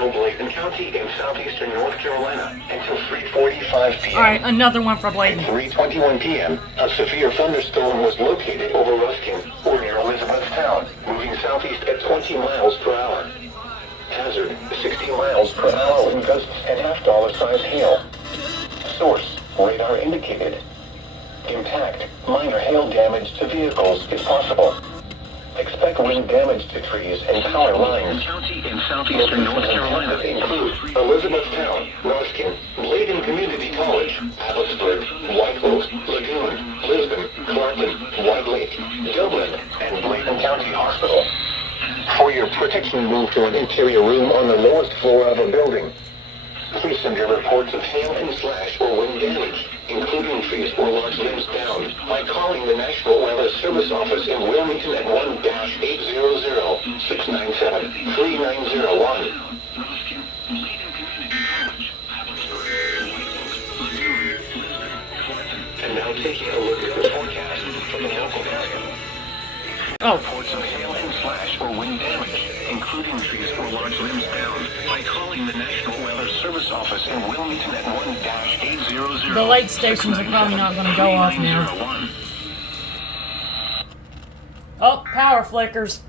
central Bladen County in southeastern North Carolina until 3:45 p.m. Alright, another one for Bladen. At 3:21 p.m., a severe thunderstorm was located over Ruskin, or near Elizabethtown, moving southeast at 20 miles per hour. Hazard, 60 miles per hour wind gusts and half-dollar-size hail. Source, radar indicated. Impact, minor hail damage to vehicles is possible. Expect wind damage to trees and power lines. County in southeastern North Carolina include Elizabethtown, Ruskin, Bladen Community College, Abbotsford, White Oak, Lagoon, Lisbon, Clarkton, White Lake, Dublin, and Bladen County Hospital. For your protection, move to an interior room on the lowest floor of a building. Please send your reports of hail and slash or wind damage, including trees or large limbs down, by calling the National Weather Service Office in Wilmington at 1-800-697-3901. And now taking a look at the forecast from the local area. Reports of hail and slash or wind damage, including trees or large limbs down, by calling the National Weather Service Office in Wilmington at 1-800. The light stations are probably not going to go off now. Oh, power flickers.